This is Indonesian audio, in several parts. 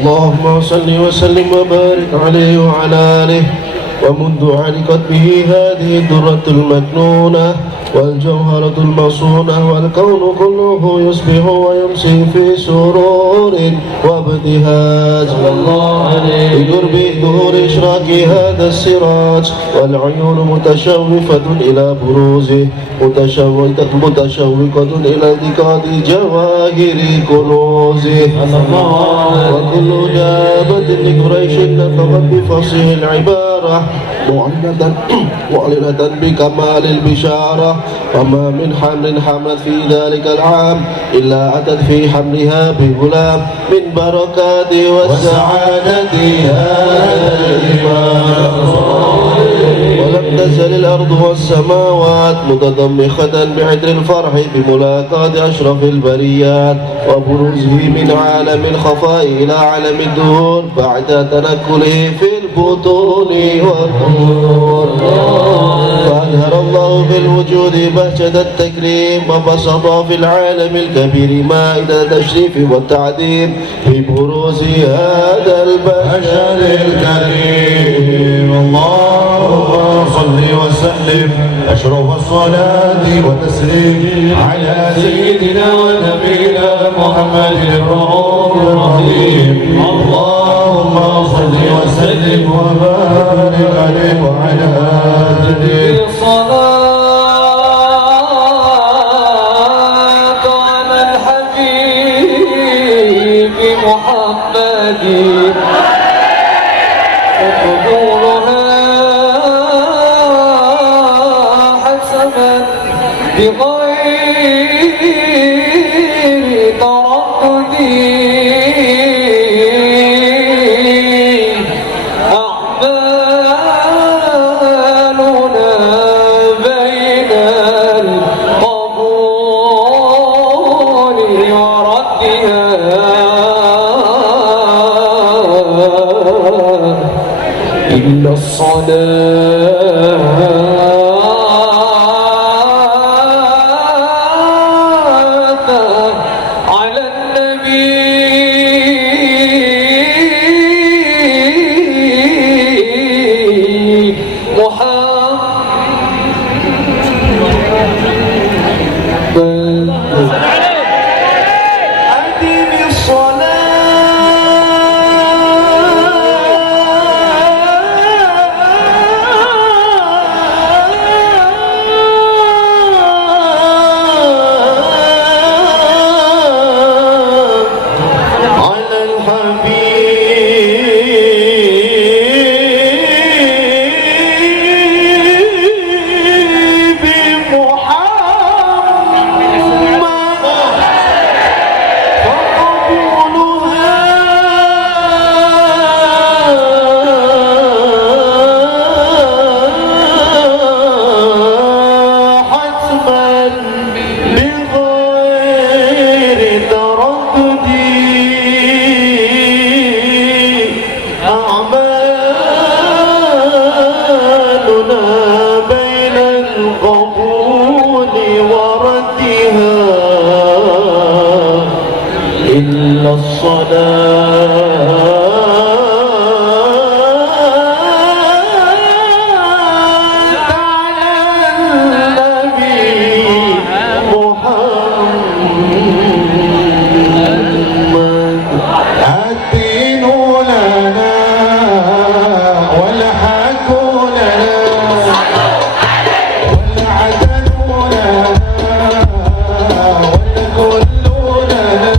اللهم صل وسلم وبارك عليه وعلى آله. ومنذ علقت به هذه الدرة المكنونة والجوهرة المصونة والكون كله يصبح ويمسي في سرور وابتهاج بقرب ظهور إشراق هذا السراج، والعيون متشوفة إلى بروزه متشوقة إلى التقاط جواهر كنوزه. وكل دابة لقريش نطقت بفصيح العبارة معلنة بكمال البشارة، وما من حمل حملت في ذلك العام إلا أتت في حملها بغلام من بركات والسعادة هذا الإيمان. ولم تزل الأرض والسماوات متضمخة بعطر الفرح بملاقاة أشرف البريات وبروزه من عالم الخفاء إلى عالم الدهور بعد تنكله في البطون والظهور. فأظهر الله في الوجود بهجة التكريم، وبسط في العالم الكبير مائدة التشريف والتعظيم ببروز هذا البشر الكريم. اللهم صل وسلم أشرف الصلاة والتسليم على سيدنا ونبينا محمد الرؤوف الرحيم. اللهم صل وسلم وبارك عليه وعلى آله. الصلاة على الحبيب محمد وحضورها حسنا بغير تردد. إن الصلاة الصلاة على النبي محمد الدين لنا والحق لنا والعدل لنا والكل لنا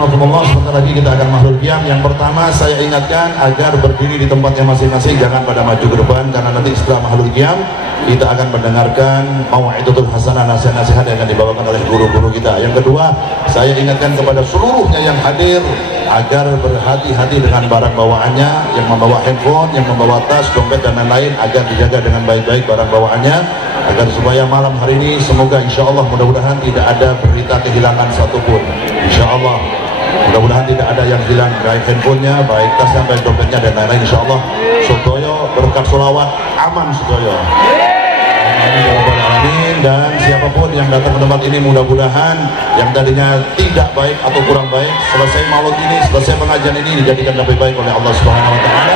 rahimakumullah, sebentar lagi kita akan mahlul qiyam. Yang pertama saya ingatkan agar berdiri di tempatnya masing-masing, jangan pada maju ke depan, karena nanti setelah mahlul qiyam kita akan mendengarkan mau'izatul hasanah, nasihat-nasihat yang akan dibawakan oleh guru-guru kita. Yang kedua, saya ingatkan kepada seluruhnya yang hadir agar berhati-hati dengan barang bawaannya, yang membawa handphone, yang membawa tas, dompet dan lain-lain, agar dijaga dengan baik-baik barang bawaannya, agar supaya malam hari ini semoga insya Allah mudah-mudahan tidak ada berita kehilangan satupun. Insya Allah mudah-mudahan tidak ada yang hilang, baik handphonenya, baik tasnya, baik dompetnya dan lain-lain. Insya Allah Sutoyo berkat sholawat aman Sutoyo. Amin. Dan siapapun yang datang ke tempat ini mudah-mudahan yang tadinya tidak baik atau kurang baik, selesai maulid ini, selesai pengajian ini dijadikan lebih baik oleh Allah Subhanahu wa taala.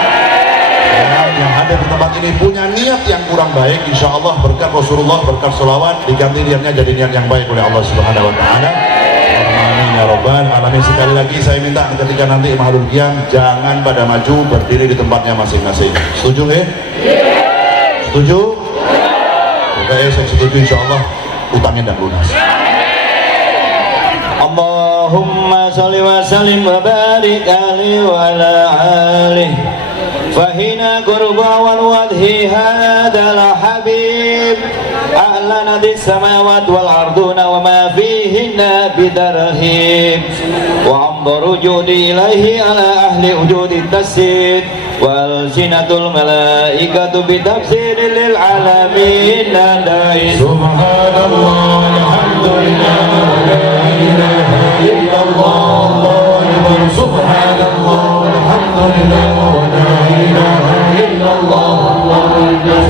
Dan yang ada di tempat ini punya niat yang kurang baik, insya Allah berkat Rasulullah, berkat sholawat diganti niatnya jadi niat yang baik oleh Allah Subhanahu wa taala. Amin ya rabbal alamin. Sekali lagi saya minta ketika nanti mahlul qiyam jangan pada maju, berdiri di tempatnya masing-masing. Setuju ya? Setuju? Oke, saya setuju, insya Allah utangnya dan lunas. Allahumma salli wa sallim wa barik alaihi wa ala alihi fahina qurba wal wadhi hadal habib ahlana dis samawat wal arduna wa ma fihinna bidarhib wa amdaru judi ilaihi ala ahli ujudi tasid wal sinatul malaikatu bitafsir lil alamin nadai Subhanallah, alhamdulillah, wa la ilaha illallah, subhanallah, alhamdulillah, wa la ilaha illallah,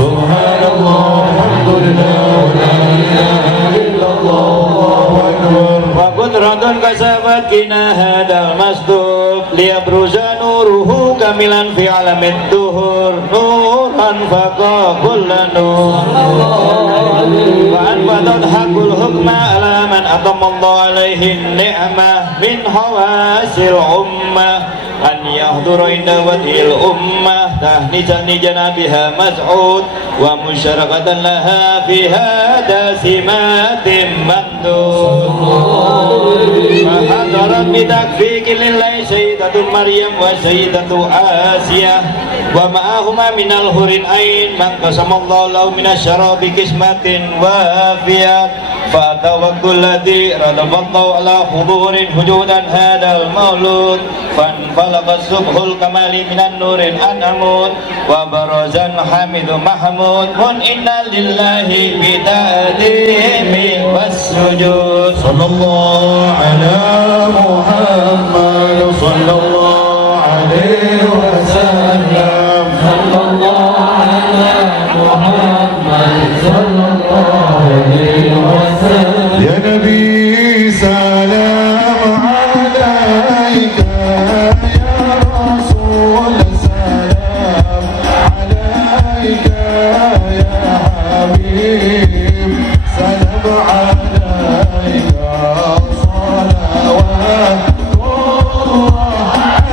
subhanallah, alhamdulillah, wa la ilaha illallah, Allahu akbar. wa qudratun kasabat kina hadal masdub liyabruza nuruhu kamilan fi alamid duhur nuran faqa kulla nur wa anbatat hakul hukma ala man atamallahu alaihi ni'mah min hawasil ummah an yahduru inda wadhil ummah tahnisan li janabiha mas'ud wa musyarakatan laha fi hada simatim mandub فحضرت بتكفيك لله سيدة مريم وسيدة آسيا ومعهما من الحور العين من قسم الله له من الشراب قسمة وافية فأتى وقت الذي رتب الله على حضور وجودا هذا المولود فانفلق الصبح الكمال من النور الأنمود وبرز الحمد محمود قل إن لله بتأديم والسجود صلى الله على محمد صلى الله عليه وسلم صلى الله على محمد صلى الله عليه وسلم يا نبي سلام عليك يا رسول سلام عليك يا حبيب سلام عليك صلوات الله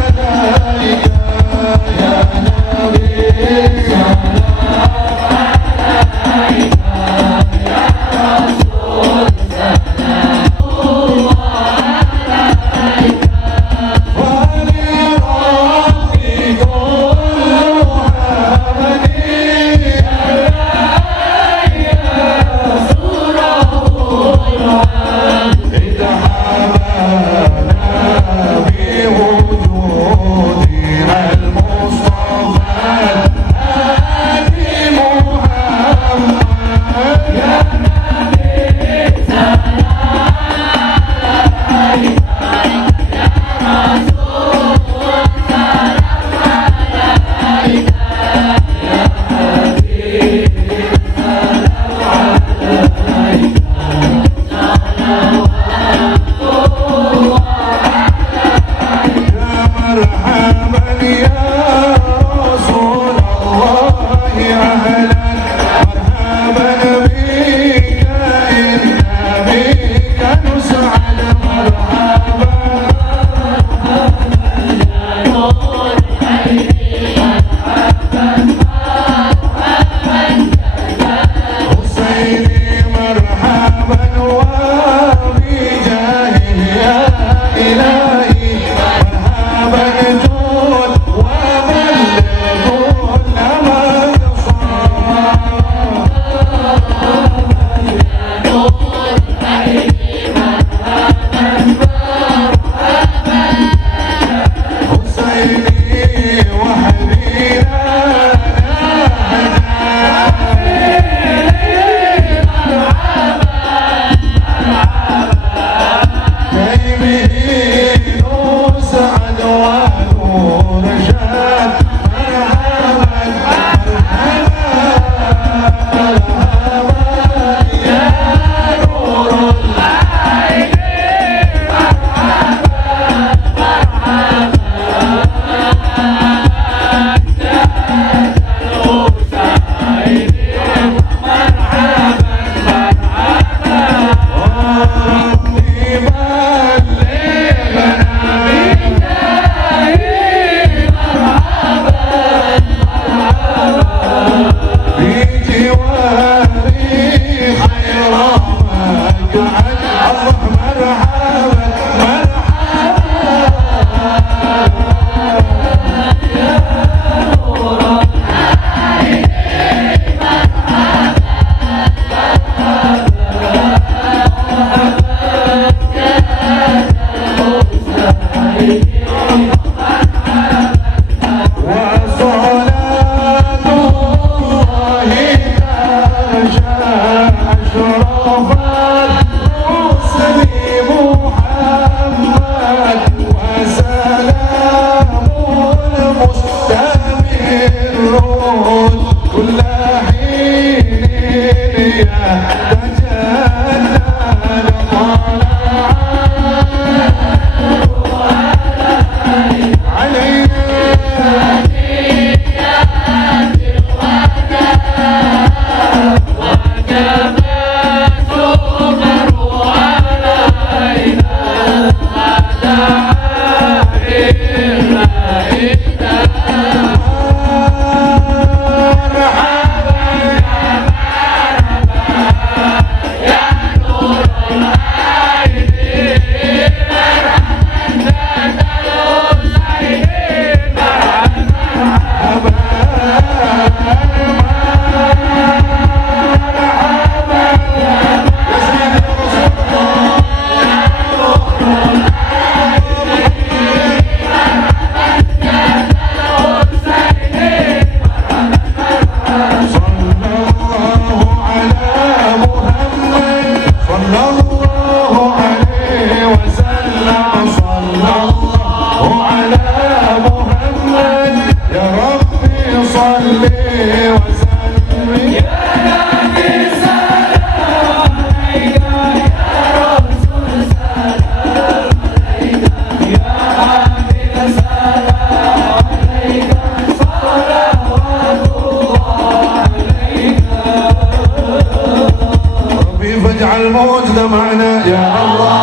الموجود معنا يا الله،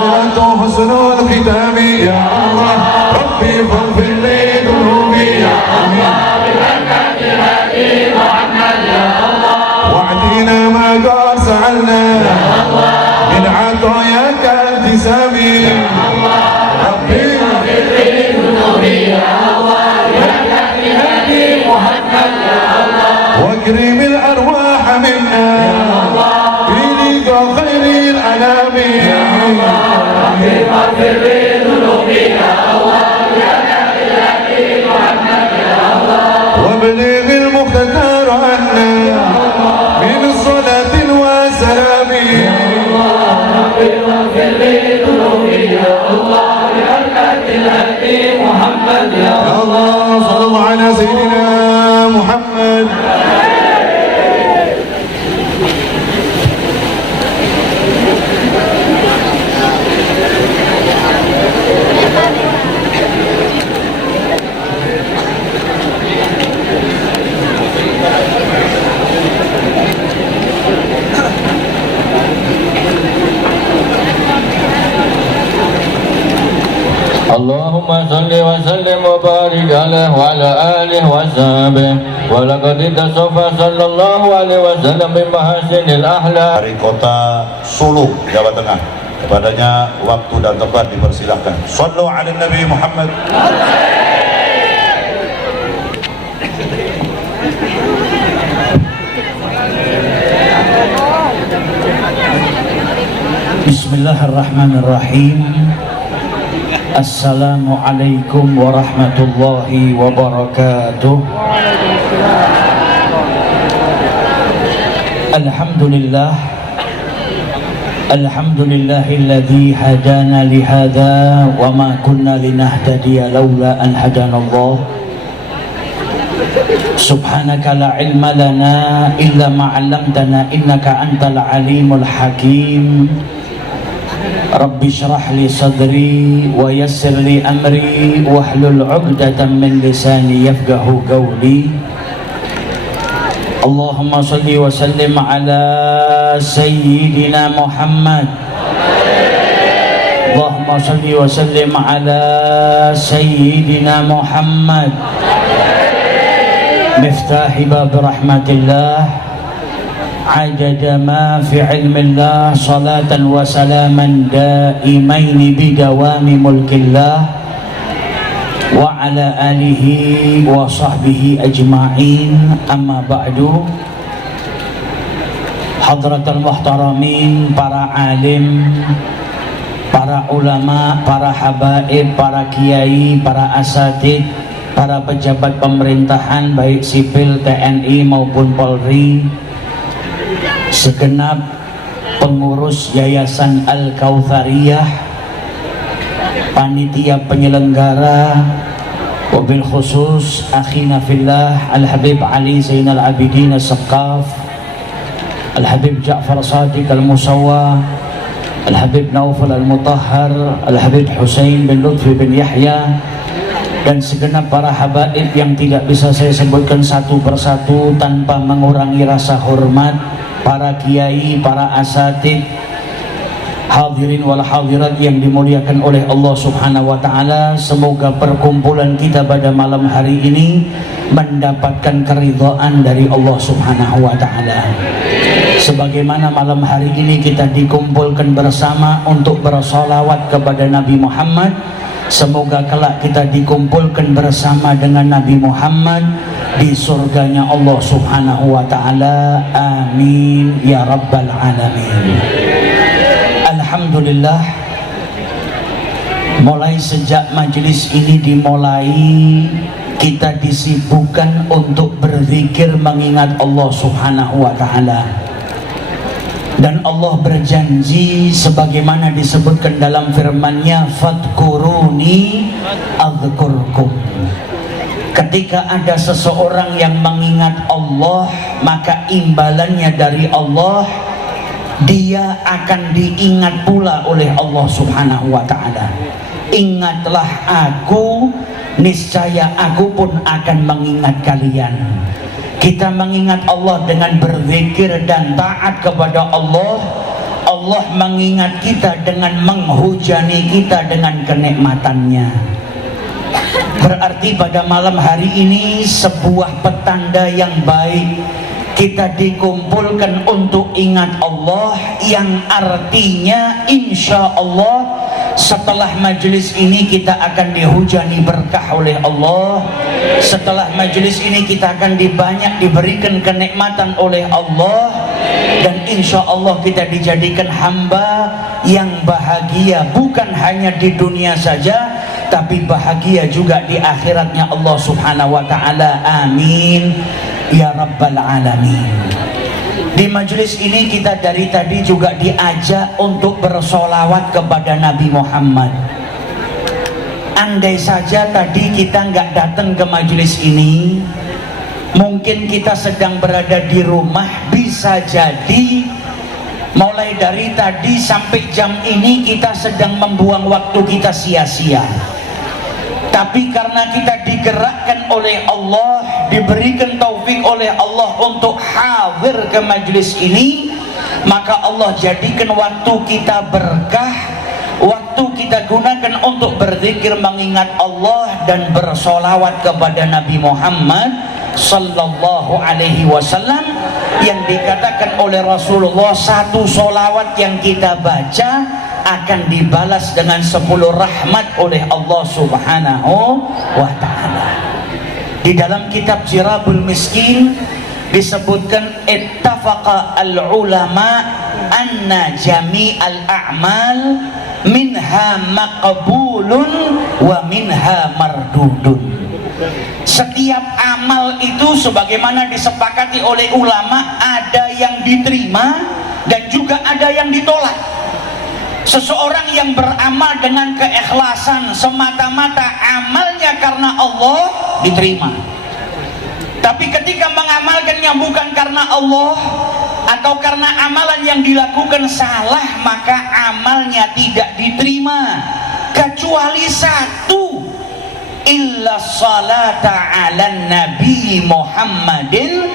غيرت حسن الختام يا الله، ربي فاغفر لي ذنوبي يا الله، ببركة هدي محمد يا الله، واعطينا ما قد سألنا يا الله، من عطاياك التزامي يا الله، ربي فاغفر لي ذنوبي يا الله، ببركة هدي محمد يا الله، واكرم الأرواح منا يا الله، خير الأنام يا الله، ربي فاغفر لي ذنوبي يا الله، يا نبي محمد يا الله، وابلغ المختار عنا من صلاة وسلام يا الله، ربي فاغفر لي ذنوبي يا الله، يا نبي محمد يا الله، صلى الله على سيدنا محمد. Allahumma salli wa sallim wa barik alaihi wa ala alihi wa sahbihi wa laqad tasawfa sallallahu alaihi wasallam min mahasinil ahla. Dari kota Solo, Jawa Tengah. Kepadanya waktu dan tempat dipersilahkan. Shallu ala Nabi Muhammad. Bismillahirrahmanirrahim. Assalamualaikum warahmatullahi wabarakatuh. Alhamdulillah, alhamdulillahilladzi hadana lihada wa ma kunna linahtadiya laula an hadanallah. Subhanaka la ilma lana illa ma 'allamtana innaka antal alimul hakim. Rabbi syrah li sadri wa yassir li amri wahlul 'uqdatam min lisani yafqahu qawli. Allahumma salli wa sallim ala sayyidina Muhammad. Allahumma salli wa sallim ala sayyidina Muhammad. Miftahi bab rahmatillah, adada ma fi ilmillah, salatan wa salaman daimaini bidawami mulkillah, wa ala alihi wa sahbihi ajma'in. Amma ba'du. Hadratul muhtaramin, para alim, para ulama, para habaib, para kiai, para asatid, para pejabat pemerintahan baik sipil, TNI maupun Polri, segenap pengurus Yayasan Al-Kautsariyah, panitia penyelenggara, wabil khusus akhina fillah Al-Habib Ali Zainal Abidin As-Saqqaf, Al-Habib Ja'far Shadiq Al-Musawwa, Al-Habib Naufal Al-Mutahhar, Al-Habib Husain bin Lutfi bin Yahya, dan segenap para habaib yang tidak bisa saya sebutkan satu persatu tanpa mengurangi rasa hormat, para kiai, para asatid, hadirin wal hadirat yang dimuliakan oleh Allah Subhanahu wa taala. Semoga perkumpulan kita pada malam hari ini mendapatkan keridhaan dari Allah Subhanahu wa taala. Sebagaimana malam hari ini kita dikumpulkan bersama untuk bersolawat kepada Nabi Muhammad, semoga kelak kita dikumpulkan bersama dengan Nabi Muhammad di surganya Allah Subhanahu wa taala. Amin ya rabbal alamin. Alhamdulillah, mulai sejak majelis ini dimulai, kita disibukkan untuk berzikir mengingat Allah Subhanahu wa taala. Dan Allah berjanji sebagaimana disebutkan dalam firman-Nya, fadkuruni adzkurkum. Ketika ada seseorang yang mengingat Allah, maka imbalannya dari Allah, dia akan diingat pula oleh Allah Subhanahu wa taala. Ingatlah aku, niscaya aku pun akan mengingat kalian. Kita mengingat Allah dengan berzikir dan taat kepada Allah. Allah mengingat kita dengan menghujani kita dengan kenikmatannya. Berarti pada malam hari ini sebuah petanda yang baik, kita dikumpulkan untuk ingat Allah, yang artinya insya Allah setelah majelis ini kita akan dihujani berkah oleh Allah. Setelah majelis ini kita akan diberikan kenikmatan oleh Allah, dan insya Allah kita dijadikan hamba yang bahagia, bukan hanya di dunia saja, tapi bahagia juga di akhiratnya Allah Subhanahu wa taala. Amin ya rabbal alamin. Di majelis ini kita dari tadi juga diajak untuk bersolawat kepada Nabi Muhammad. Andai saja tadi kita nggak datang ke majelis ini, mungkin kita sedang berada di rumah, bisa jadi mulai dari tadi sampai jam ini kita sedang membuang waktu kita sia-sia. Tapi karena kita digerakkan oleh Allah, diberikan taufik oleh Allah untuk hadir ke majelis ini, maka Allah jadikan waktu kita berkah, waktu kita gunakan untuk berzikir mengingat Allah dan bersolawat kepada Nabi Muhammad sallallahu alaihi wasallam, yang dikatakan oleh Rasulullah, satu solawat yang kita baca akan dibalas dengan 10 rahmat oleh Allah Subhanahu wa ta'ala. Di dalam kitab Jirabul Miskin disebutkan, ittafaqa al-ulama anna jami'al a'mal minha maqbulun wa minha mardudun. Setiap amal itu sebagaimana disepakati oleh ulama, ada yang diterima dan juga ada yang ditolak. Seseorang yang beramal dengan keikhlasan semata-mata amalnya karena Allah, diterima. Tapi ketika mengamalkannya bukan karena Allah, atau karena amalan yang dilakukan salah, maka amalnya tidak diterima. Kecuali satu, illa salata ala Nabi Muhammadin,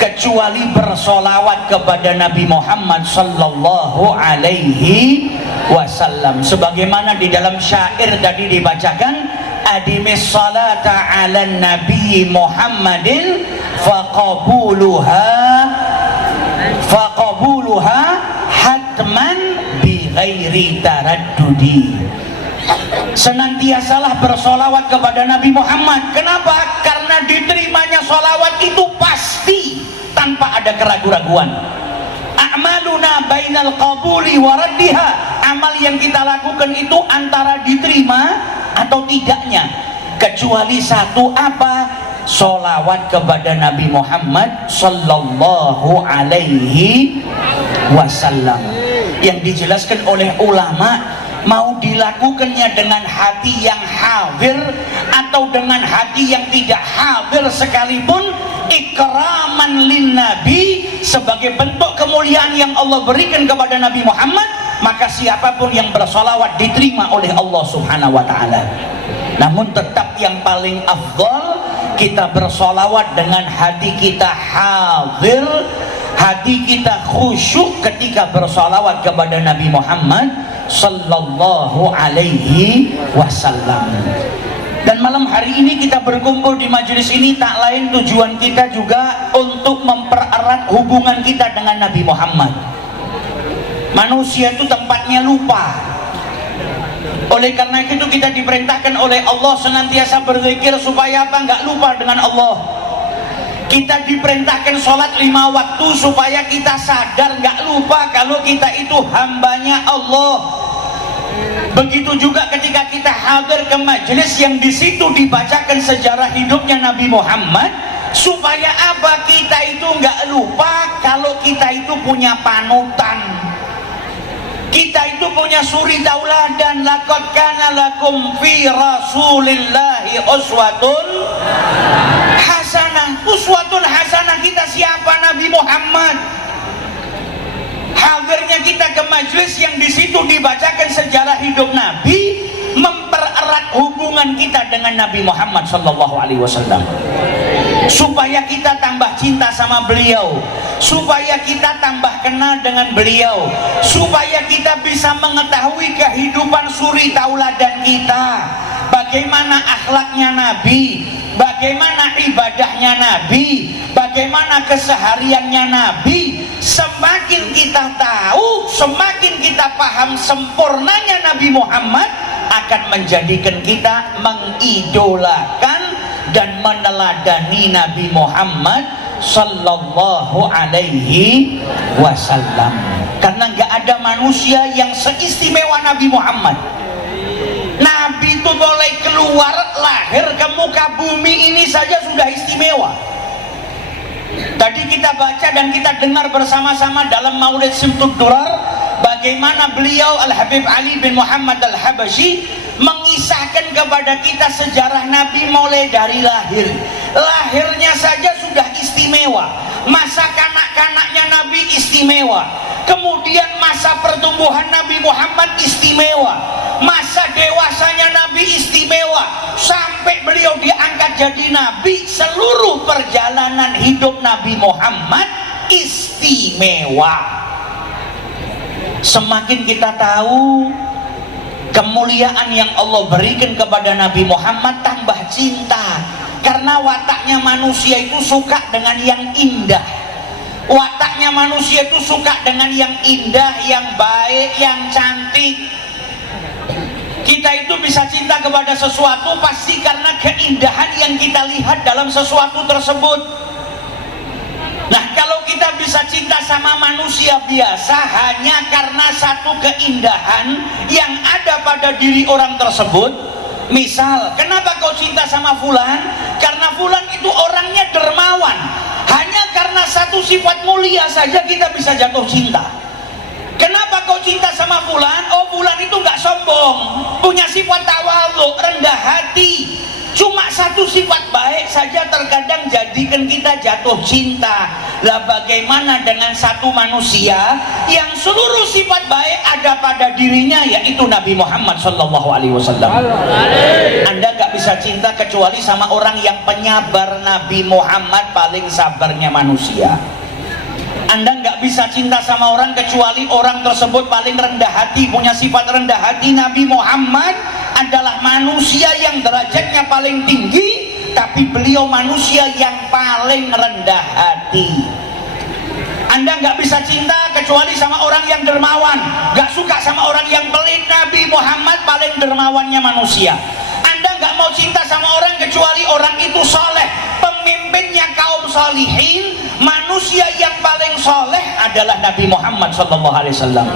kecuali bersolawat kepada Nabi Muhammad sallallahu alaihi wasallam. Sebagaimana di dalam syair tadi dibacakan, adimis salata ala Nabi Muhammadin faqabuluha hatman bi ghairi taraddudi. Senantiasalah bersolawat kepada Nabi Muhammad. Kenapa? Karena diterimanya solawat itu pasti, tanpa ada keraguan-raguan. A'maluna bainal qabuli wa raddiha. Amal yang kita lakukan itu antara diterima atau tidaknya, kecuali satu, apa? Solawat kepada Nabi Muhammad sallallahu alaihi wasallam. Yang dijelaskan oleh ulama, mau dilakukannya dengan hati yang hadir atau dengan hati yang tidak hadir sekalipun, ikraman lin nabi, sebagai bentuk kemuliaan yang Allah berikan kepada Nabi Muhammad, maka siapapun yang bersolawat diterima oleh Allah Subhanahu wa ta'ala. Namun tetap yang paling afdal kita bersolawat dengan hati kita hadir, hati kita khusyuk ketika bersolawat kepada Nabi Muhammad sallallahu alaihi wasallam. Dan malam hari ini kita berkumpul di majelis ini tak lain tujuan kita juga untuk mempererat hubungan kita dengan Nabi Muhammad. Manusia itu tempatnya lupa. Oleh karena itu kita diperintahkan oleh Allah senantiasa berzikir supaya apa? Nggak lupa dengan Allah. Kita diperintahkan sholat 5 waktu supaya kita sadar nggak lupa kalau kita itu hambanya Allah. Begitu juga ketika kita hadir ke majelis yang di situ dibacakan sejarah hidupnya Nabi Muhammad, supaya apa? Kita itu nggak lupa kalau kita itu punya panutan, kita itu punya suri tauladan. Laqad kana lakum fi rasulillahi uswatun hasanah. Uswatun hasanah kita siapa? Nabi Muhammad. Hadirnya kita ke majelis yang di situ dibacakan sejarah hidup Nabi, mempererat hubungan kita dengan Nabi Muhammad sallallahu alaihi wasallam, supaya kita tambah cinta sama beliau, supaya kita tambah kenal dengan beliau, supaya kita bisa mengetahui kehidupan suri tauladan kita, bagaimana akhlaknya Nabi, bagaimana ibadahnya Nabi, bagaimana kesehariannya Nabi. Semakin kita tahu, semakin kita paham sempurnanya Nabi Muhammad, akan menjadikan kita mengidolakan dan meneladani Nabi Muhammad sallallahu alaihi wasallam. Karena nggak ada manusia yang seistimewa Nabi Muhammad. Nabi itu mulai keluar lahir ke muka bumi ini saja sudah istimewa. Tadi kita baca dan kita dengar bersama-sama dalam Maulid Simtud Durar bagaimana beliau Al-Habib Ali bin Muhammad Al-Habashi mengisahkan kepada kita sejarah Nabi mulai dari lahir. Lahirnya saja sudah istimewa, masa kanak-kanaknya Nabi istimewa, kemudian masa pertumbuhan Nabi Muhammad istimewa, masa dewasanya Nabi istimewa, sampai beliau diangkat jadi Nabi. Seluruh perjalanan hidup Nabi Muhammad istimewa. Semakin kita tahu kemuliaan yang Allah berikan kepada Nabi Muhammad, tambah cinta. Karena wataknya manusia itu suka dengan yang indah, wataknya manusia itu suka dengan yang indah, yang baik, yang cantik. Kita itu bisa cinta kepada sesuatu pasti karena keindahan yang kita lihat dalam sesuatu tersebut. Nah, kalau kita bisa cinta sama manusia biasa hanya karena satu keindahan yang ada pada diri orang tersebut. Misal, kenapa kau cinta sama fulan? Karena fulan itu orangnya dermawan. Hanya karena satu sifat mulia saja kita bisa jatuh cinta. Kenapa kau cinta sama fulan? Oh, fulan itu nggak sombong, punya sifat tawadhu, rendah hati. Cuma satu sifat baik saja terkadang jadikan kita jatuh cinta. Lah bagaimana dengan satu manusia yang seluruh sifat baik ada pada dirinya, yaitu Nabi Muhammad SAW. Anda gak bisa cinta kecuali sama orang yang penyabar. Nabi Muhammad paling sabarnya manusia. Anda nggak bisa cinta sama orang kecuali orang tersebut paling rendah hati, punya sifat rendah hati. Nabi Muhammad adalah manusia yang derajatnya paling tinggi, tapi beliau manusia yang paling rendah hati. Anda nggak bisa cinta kecuali sama orang yang dermawan, nggak suka sama orang yang pelit. Nabi Muhammad paling dermawannya manusia. Anda nggak mau cinta sama orang kecuali orang itu soleh, pemimpinnya kaum solihin. Manusia yang paling soleh adalah Nabi Muhammad SAW.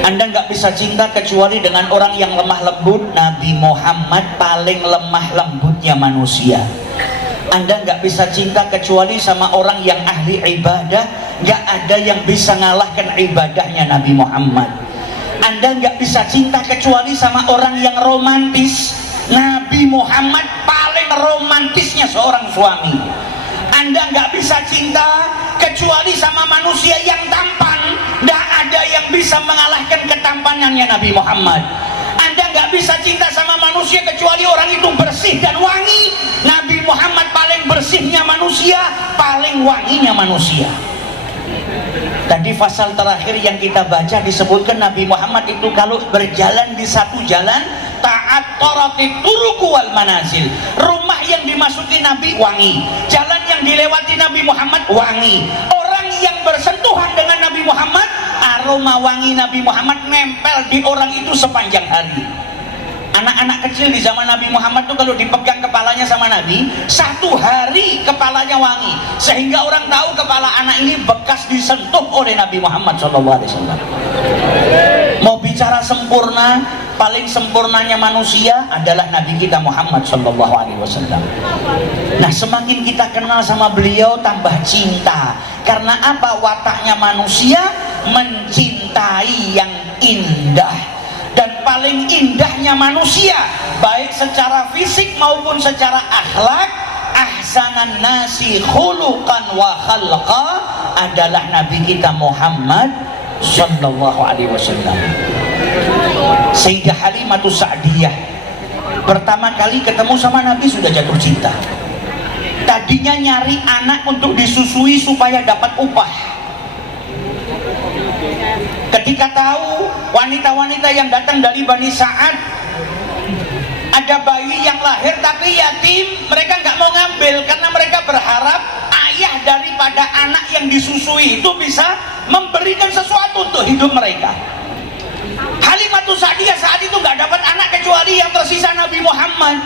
Anda nggak bisa cinta kecuali dengan orang yang lemah lembut. Nabi Muhammad paling lemah lembutnya manusia. Anda nggak bisa cinta kecuali sama orang yang ahli ibadah. Nggak ada yang bisa ngalahkan ibadahnya Nabi Muhammad. Anda nggak bisa cinta kecuali sama orang yang romantis. Nabi Muhammad paling romantisnya seorang suami. Anda nggak bisa cinta kecuali sama manusia yang tampan. Nggak ada yang bisa mengalahkan ketampanannya Nabi Muhammad. Anda nggak bisa cinta sama manusia kecuali orang itu bersih dan wangi. Nabi Muhammad paling bersihnya manusia, paling wanginya manusia. Tadi pasal terakhir yang kita baca disebutkan Nabi Muhammad itu kalau berjalan di satu jalan, taat torati turuku wal manazil. Rumah yang dimasuki Nabi wangi, jalan yang dilewati Nabi Muhammad wangi. Orang yang bersentuhan dengan Nabi Muhammad, aroma wangi Nabi Muhammad nempel di orang itu sepanjang hari. Anak-anak kecil di zaman Nabi Muhammad tuh kalau dipegang kepalanya sama Nabi, satu hari kepalanya wangi, sehingga orang tahu kepala anak ini bekas disentuh oleh Nabi Muhammad SAW. Mau bicara sempurna, paling sempurnanya manusia adalah Nabi kita Muhammad SAW. Nah, semakin kita kenal sama beliau tambah cinta. Karena apa? Wataknya manusia mencintai yang indah. Dan paling indahnya manusia, baik secara fisik maupun secara akhlak, ahsanan nasi khuluqan wa khalqa, adalah Nabi kita Muhammad sallallahu alaihi wasallam. Sayyidah Halimatus Sa'diyah pertama kali ketemu sama Nabi sudah jatuh cinta. Tadinya nyari anak untuk disusui supaya dapat upah. Ketika tahu wanita-wanita yang datang dari Bani Sa'ad ada bayi yang lahir tapi yatim, mereka nggak mau ngambil karena mereka berharap ayah daripada anak yang disusui itu bisa memberikan sesuatu untuk hidup mereka. Halimatus Sa'diyah saat itu nggak dapat anak kecuali yang tersisa Nabi Muhammad.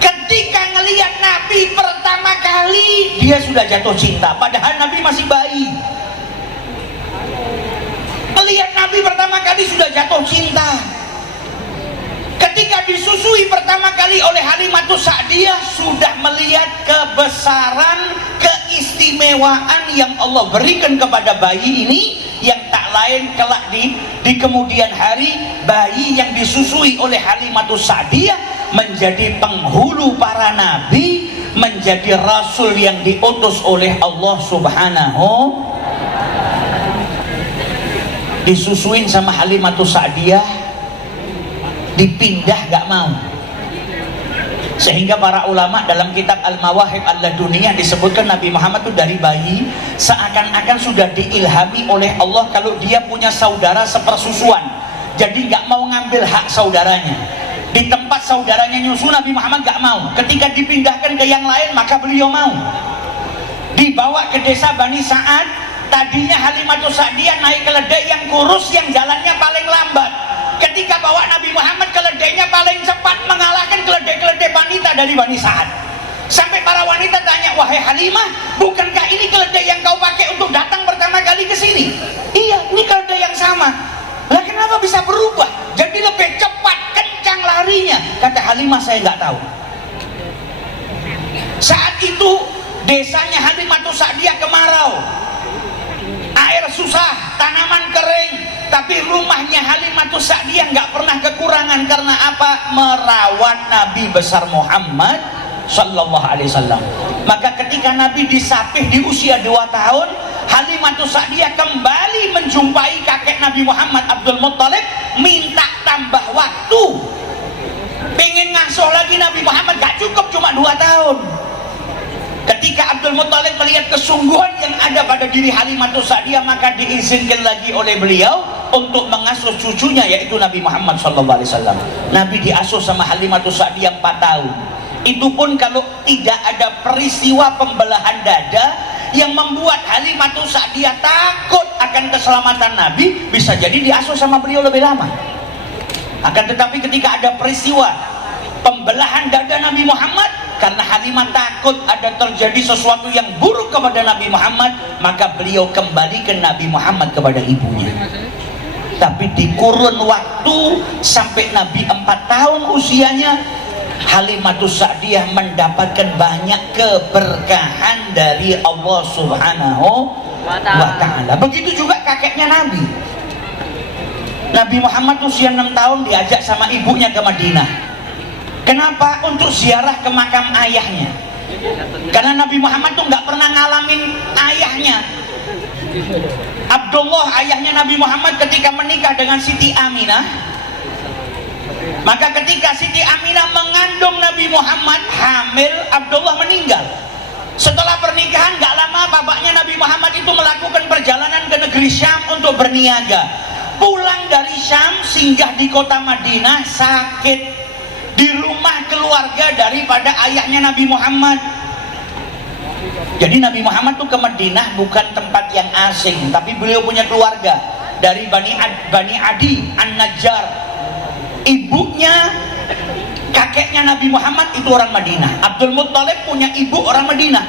Ketika ngelihat Nabi pertama kali, dia sudah jatuh cinta padahal Nabi masih bayi. Melihat Nabi pertama kali sudah jatuh cinta. Ketika disusui pertama kali oleh Halimatus Sa'diyah, sudah melihat kebesaran, keistimewaan yang Allah berikan kepada bayi ini, yang tak lain kelak di kemudian hari, bayi yang disusui oleh Halimatus Sa'diyah menjadi penghulu para nabi, menjadi rasul yang diutus oleh Allah Subhanahu. Disusuin sama Halimatus Sa'diyah, dipindah gak mau, sehingga para ulama dalam kitab Al-Mawahib Al-Laduniyah disebutkan Nabi Muhammad itu dari bayi seakan-akan sudah diilhami oleh Allah kalau dia punya saudara sepersusuan, jadi gak mau ngambil hak saudaranya. Di tempat saudaranya nyusu Nabi Muhammad gak mau, ketika dipindahkan ke yang lain maka beliau mau. Dibawa ke desa Bani Sa'ad, tadinya Halimatus Sa'diyah naik keledai yang kurus yang jalannya paling lambat. Ketika bawa Nabi Muhammad, keledainya paling cepat mengalahkan keledai-keledai wanita dari Bani Sa'ad. Sampai para wanita tanya, wahai Halimah, bukankah ini keledai yang kau pakai untuk datang pertama kali ke sini? Iya, ini keledai yang sama. Lah kenapa bisa berubah? Jadi lebih cepat, kencang larinya. Kata Halimah, saya nggak tahu. Saat itu desanya Halimatus Sa'diyah kemarau, air susah, tanaman kering, tapi rumahnya Halimatus Sa'diyah nggak pernah kekurangan. Karena apa? Merawat Nabi besar Muhammad sallallahu alaihi wasallam. Maka ketika Nabi disapih di usia 2 tahun, Halimatus Sa'diyah kembali menjumpai kakek Nabi Muhammad Abdul Muttalib, minta tambah waktu, pengen ngasuh lagi Nabi Muhammad, gak cukup cuma 2 tahun. Ketika Abdul Muttalib melihat kesungguhan yang ada pada diri Halimatus Sa'diyah, maka diizinkan lagi oleh beliau untuk mengasuh cucunya, yaitu Nabi Muhammad SAW. Nabi diasuh sama Halimatus Sa'diyah 4 tahun. Itu pun kalau tidak ada peristiwa pembelahan dada yang membuat Halimatus Sa'diyah takut akan keselamatan Nabi, bisa jadi diasuh sama beliau lebih lama. Akan tetapi ketika ada peristiwa pembelahan dada Nabi Muhammad, karena Halimah takut ada terjadi sesuatu yang buruk kepada Nabi Muhammad, maka beliau kembalikan Nabi Muhammad kepada ibunya. Tapi di kurun waktu sampai Nabi 4 tahun usianya, Halimatus Sa'diyah mendapatkan banyak keberkahan dari Allah Subhanahu wa ta'ala. Begitu juga kakeknya Nabi. Nabi Muhammad usia 6 tahun diajak sama ibunya ke Madinah. Kenapa? Untuk ziarah ke makam ayahnya. Karena Nabi Muhammad tuh nggak pernah ngalamin ayahnya. Abdullah, ayahnya Nabi Muhammad, ketika menikah dengan Siti Aminah, maka ketika Siti Aminah mengandung Nabi Muhammad hamil, Abdullah meninggal. Setelah pernikahan gak lama bapaknya Nabi Muhammad itu melakukan perjalanan ke negeri Syam untuk berniaga. Pulang dari Syam singgah di kota Madinah, sakit di rumah keluarga daripada ayahnya Nabi Muhammad. Jadi Nabi Muhammad tuh ke Madinah bukan tempat yang asing, tapi beliau punya keluarga dari Bani Adi An-Najjar. Ibunya, kakeknya Nabi Muhammad itu orang Madinah. Abdul Muttalib punya ibu orang Madinah.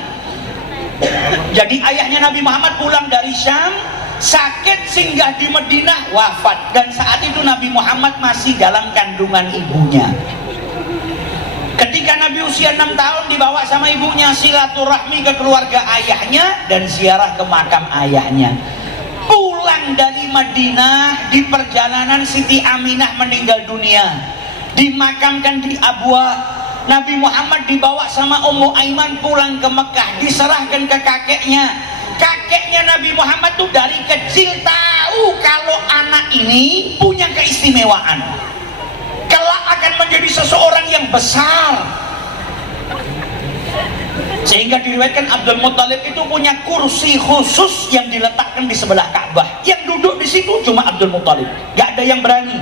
Jadi ayahnya Nabi Muhammad pulang dari Syam, sakit singgah di Madinah, wafat. Dan saat itu Nabi Muhammad masih dalam kandungan ibunya. Ketika Nabi usia 6 tahun dibawa sama ibunya silaturahmi ke keluarga ayahnya dan ziarah ke makam ayahnya. Pulang dari Madinah, di perjalanan Siti Aminah meninggal dunia, dimakamkan di Abwa. Nabi Muhammad dibawa sama Ummu Aiman pulang ke Mekah, diserahkan ke kakeknya. Kakeknya Nabi Muhammad tuh dari kecil tahu kalau anak ini punya keistimewaan, kelak akan menjadi seseorang yang besar. Sehingga diriwayatkan Abdul Muttalib itu punya kursi khusus yang diletakkan di sebelah Ka'bah. Yang duduk di situ cuma Abdul Muttalib, gak ada yang berani.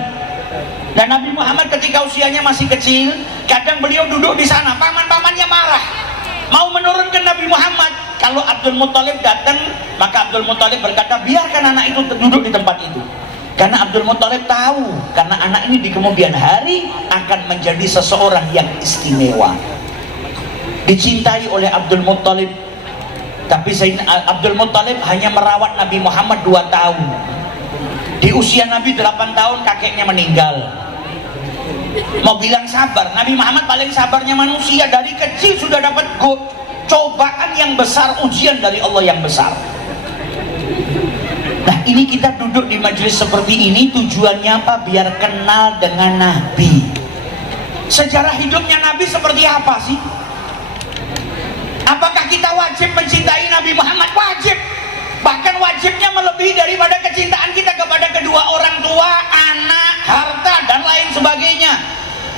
Dan Nabi Muhammad ketika usianya masih kecil, kadang beliau duduk di sana, paman-pamannya marah, mau menurunkan Nabi Muhammad. Kalau Abdul Muttalib datang, maka Abdul Muttalib berkata, biarkan anak itu duduk di tempat itu. Karena Abdul Muttalib tahu, karena anak ini di kemudian hari akan menjadi seseorang yang istimewa, dicintai oleh Abdul Muttalib. Tapi Abdul Muttalib hanya merawat Nabi Muhammad 2 tahun. Di usia Nabi 8 tahun kakeknya meninggal. Mau bilang sabar, Nabi Muhammad paling sabarnya manusia. Dari kecil sudah dapat cobaan yang besar, ujian dari Allah yang besar. Nah, ini kita duduk di majelis seperti ini tujuannya apa? Biar kenal dengan Nabi. Sejarah hidupnya Nabi seperti apa sih? Apakah kita wajib mencintai Nabi Muhammad? Wajib. Bahkan wajibnya melebihi daripada kecintaan kita kepada kedua orang tua, anak, harta, dan lain sebagainya.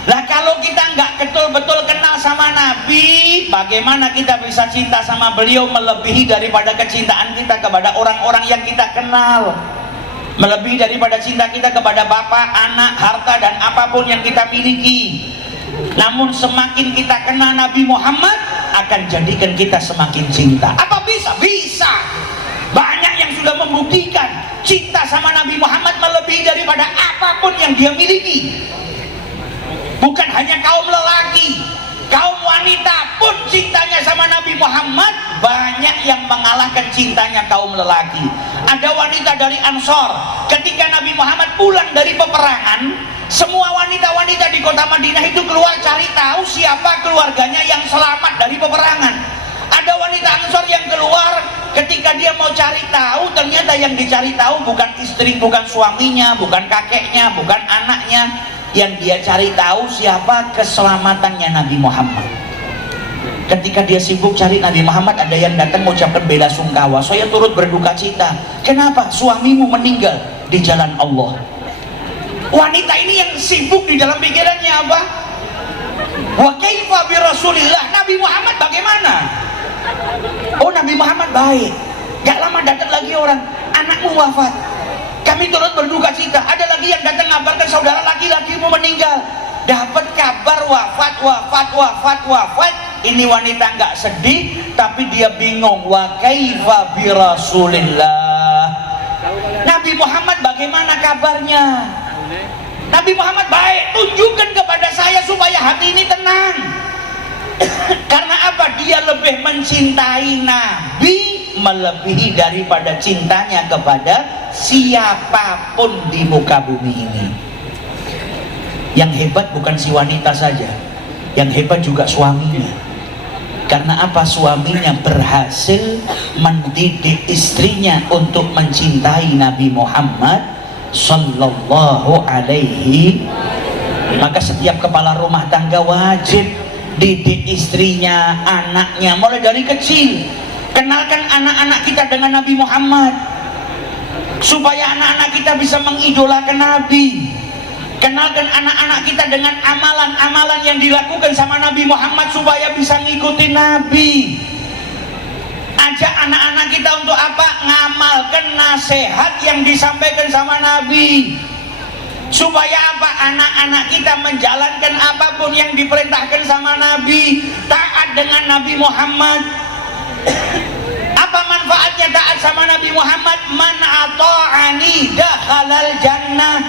Lah kalau kita nggak betul-betul kenal sama Nabi, bagaimana kita bisa cinta sama beliau melebihi daripada kecintaan kita kepada orang-orang yang kita kenal, melebihi daripada cinta kita kepada bapak, anak, harta, dan apapun yang kita miliki. Namun semakin kita kenal Nabi Muhammad, akan jadikan kita semakin cinta. Apa bisa? Bisa. Banyak yang sudah membuktikan cinta sama Nabi Muhammad melebihi daripada apapun yang dia miliki. Bukan hanya kaum lelaki, kaum wanita pun cintanya sama Nabi Muhammad banyak yang mengalahkan cintanya kaum lelaki. Ada wanita dari Ansor, ketika Nabi Muhammad pulang dari peperangan, semua wanita-wanita di kota Madinah itu keluar cari tahu siapa keluarganya yang selamat dari peperangan. Ada wanita Ansor yang keluar, ketika dia mau cari tahu, ternyata yang dicari tahu bukan istri, bukan suaminya, bukan kakeknya, bukan anaknya. Yang dia cari tahu siapa keselamatannya Nabi Muhammad. Ketika dia sibuk cari Nabi Muhammad, ada yang datang mengucapkan bela sungkawa, saya turut berduka cita. Kenapa? Suamimu meninggal di jalan Allah. Wanita ini yang sibuk di dalam pikirannya apa? Wa kaifa bi Rasulillah, Nabi Muhammad bagaimana? Oh, Nabi Muhammad baik. Gak lama datang lagi orang, anakmu wafat, kami turut berduka cita. Ada lagi yang datang ngabarkan saudara laki-lakimu meninggal. Dapat kabar wafat. Ini wanita nggak sedih, tapi dia bingung. Wa kaifa bi Rasulillah, Nabi Muhammad bagaimana kabarnya? Nabi Muhammad baik, tunjukkan kepada saya supaya hati ini tenang. Karena apa? Dia lebih mencintai Nabi melebihi daripada cintanya kepada siapapun di muka bumi ini. Yang hebat bukan si wanita saja, yang hebat juga suaminya. Karena apa? Suaminya berhasil mendidik istrinya untuk mencintai Nabi Muhammad sallallahu alaihi. Maka setiap kepala rumah tangga wajib didik istrinya, anaknya mulai dari kecil. Kenalkan anak-anak kita dengan Nabi Muhammad supaya anak-anak kita bisa mengidolakan Nabi. Kenalkan anak-anak kita dengan amalan-amalan yang dilakukan sama Nabi Muhammad supaya bisa ngikutin Nabi. Ajak anak-anak kita untuk apa? Ngamalkan nasihat yang disampaikan sama Nabi. Supaya apa? Anak-anak kita menjalankan apapun yang diperintahkan sama Nabi, taat dengan Nabi Muhammad. Apa manfaatnya taat sama Nabi Muhammad? Man ata'ani dakhalal jannah.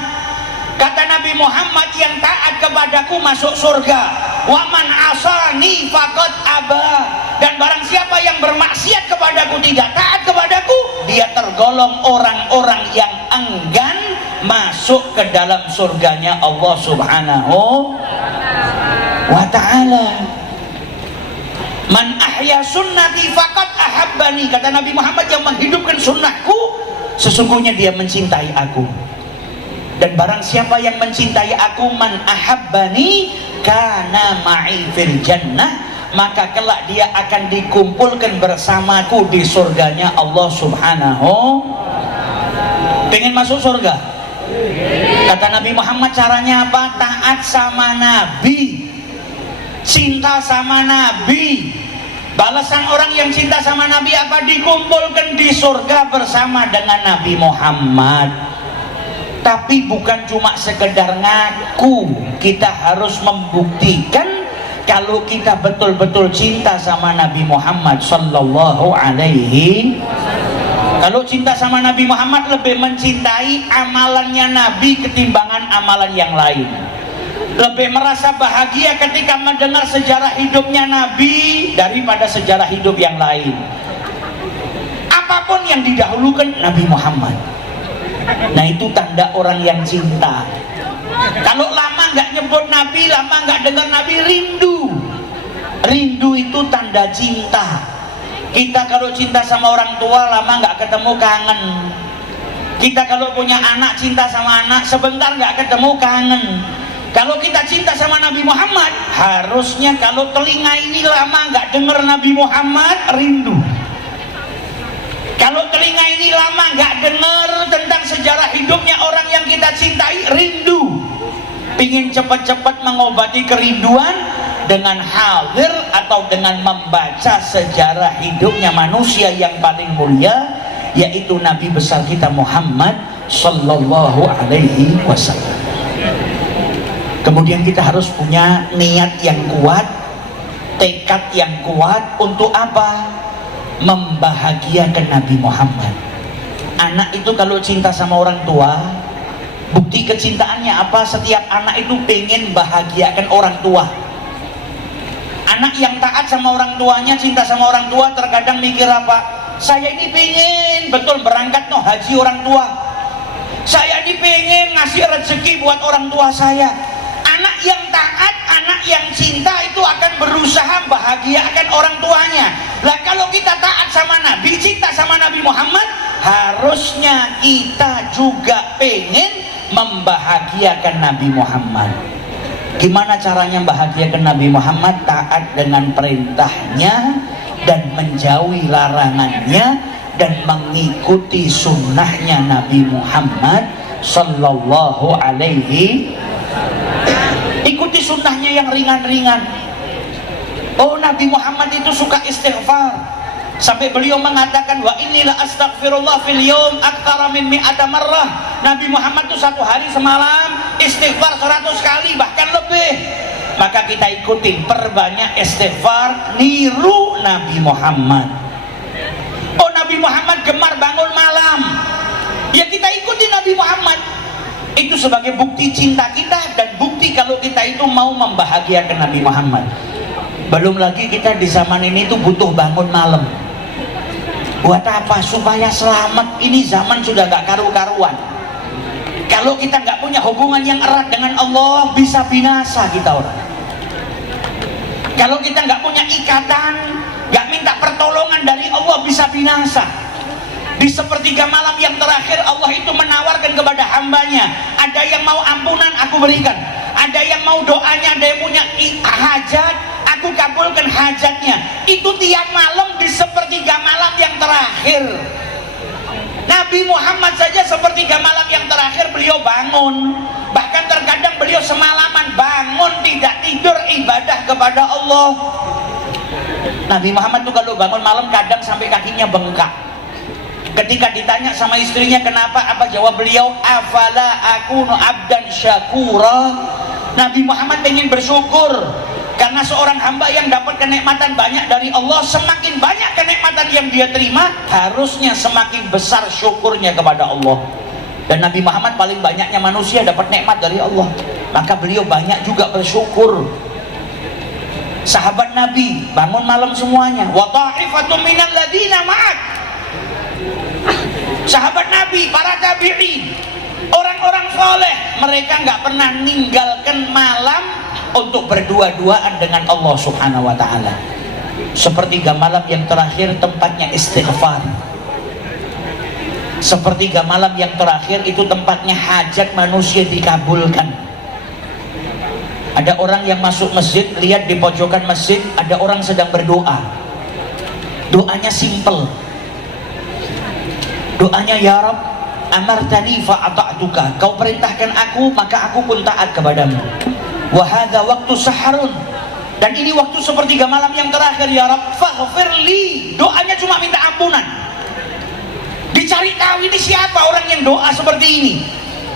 Kata Nabi Muhammad, yang taat kepadaku masuk surga. Wa man asani faqad aba. Dan barang siapa yang bermaksiat kepadaku, tidak taat kepadaku, dia tergolong orang-orang yang enggan masuk ke dalam surganya Allah Subhanahu wa ta'ala. Man ahya sunnati faqad ahabbani. Kata Nabi Muhammad, yang menghidupkan sunnahku sesungguhnya dia mencintai aku. Dan barang siapa yang mencintai aku, man ahabbani kana ma'i fil jannah, maka kelak dia akan dikumpulkan bersamaku di surganya Allah Subhanahu. Pengen masuk surga? Kata Nabi Muhammad, caranya apa? Taat sama Nabi, cinta sama Nabi. Balasan orang yang cinta sama Nabi apa? Dikumpulkan di surga bersama dengan Nabi Muhammad. Tapi bukan cuma sekedar ngaku, kita harus membuktikan kalau kita betul-betul cinta sama Nabi Muhammad sallallahu alaihi. Kalau cinta sama Nabi Muhammad, lebih mencintai amalannya Nabi ketimbangan amalan yang lain. Lebih merasa bahagia ketika mendengar sejarah hidupnya Nabi daripada sejarah hidup yang lain. Apapun yang didahulukan Nabi Muhammad. Nah, itu tanda orang yang cinta. Kalau lama nggak nyebut Nabi, lama nggak dengar Nabi, rindu. Rindu itu tanda cinta. Kita kalau cinta sama orang tua, lama nggak ketemu, kangen. Kita kalau punya anak, cinta sama anak, sebentar nggak ketemu, kangen. Kalau kita cinta sama Nabi Muhammad, harusnya kalau telinga ini lama nggak dengar Nabi Muhammad, rindu. Kalau telinga ini lama nggak dengar tentang sejarah hidupnya orang yang kita cintai, rindu. Pingin cepat-cepat mengobati kerinduan dengan hadir atau dengan membaca sejarah hidupnya manusia yang paling mulia, yaitu Nabi besar kita Muhammad sallallahu alaihi wasallam. Kemudian kita harus punya niat yang kuat, tekad yang kuat untuk apa? Membahagiakan Nabi Muhammad. Anak itu kalau cinta sama orang tua, bukti kecintaannya apa? Setiap anak itu pengen bahagiakan orang tua. Anak yang taat sama orang tuanya, cinta sama orang tua, terkadang mikir apa? Saya ini pengen betul berangkat no haji orang tua. Saya ini pengen ngasih rezeki buat orang tua saya. Anak yang taat, anak yang cinta itu akan berusaha bahagiakan orang tuanya. Lah kalau kita taat sama Nabi, cinta sama Nabi Muhammad, harusnya kita juga pengen membahagiakan Nabi Muhammad. Gimana caranya membahagiakan Nabi Muhammad? Taat dengan perintahnya dan menjauhi larangannya dan mengikuti sunnahnya Nabi Muhammad sallallahu alaihi. Ikuti sunnahnya yang ringan-ringan. Oh, Nabi Muhammad itu suka istighfar. Sampai beliau mengatakan, wa inilah astaghfirullah fil yawm aktsara min mi'ata marrah. Nabi Muhammad itu satu hari semalam istighfar 100 kali, bahkan lebih. Maka kita ikutin, perbanyak istighfar, niru Nabi Muhammad. Oh, Nabi Muhammad gemar bangun malam, ya kita ikuti Nabi Muhammad. Itu sebagai bukti cinta kita dan bukti kalau kita itu mau membahagiakan Nabi Muhammad. Belum lagi kita di zaman ini tuh butuh bangun malam. Buat apa? Supaya selamat. Ini zaman sudah gak karu-karuan. Kalau kita nggak punya hubungan yang erat dengan Allah, bisa binasa kita orang. Kalau kita nggak punya ikatan, nggak minta pertolongan dari Allah, bisa binasa. Di sepertiga malam yang terakhir Allah itu menawarkan kepada hambanya, ada yang mau ampunan aku berikan, ada yang mau doanya, ada yang punya hajat aku kabulkan hajatnya. Itu tiap malam di sepertiga malam yang terakhir. Nabi Muhammad saja sepertiga malam yang terakhir beliau bangun, bahkan terkadang beliau semalaman bangun tidak tidur ibadah kepada Allah. Nabi Muhammad tuh kalau bangun malam kadang sampai kakinya bengkak. Ketika ditanya sama istrinya kenapa, apa jawab beliau? Afala akunu abdan syakura. Nabi Muhammad ingin bersyukur karena seorang hamba yang dapat kenikmatan banyak dari Allah, semakin banyak kenikmatan yang dia terima, harusnya semakin besar syukurnya kepada Allah. Dan Nabi Muhammad paling banyaknya manusia dapat nikmat dari Allah, maka beliau banyak juga bersyukur. Sahabat Nabi bangun malam semuanya. Wa ta'ifatun minal ladina ma'ak. Sahabat Nabi, para tabi'in, orang-orang soleh, mereka nggak pernah ninggalkan malam untuk berdua-duaan dengan Allah Subhanahu wa ta'ala. Sepertiga malam yang terakhir tempatnya istighfar. Sepertiga malam yang terakhir itu tempatnya hajat manusia dikabulkan. Ada orang yang masuk masjid, lihat di pojokan masjid ada orang sedang berdoa. Doanya simple. Doanya, ya Rabb, amartani fa'ata'tuka, kau perintahkan aku maka aku pun taat kepadamu. Wa hadza waktu saharun, dan ini waktu sepertiga malam yang terakhir, ya Rabb faghfirli. Doanya cuma minta ampunan. Dicari tahu ini siapa orang yang doa seperti ini.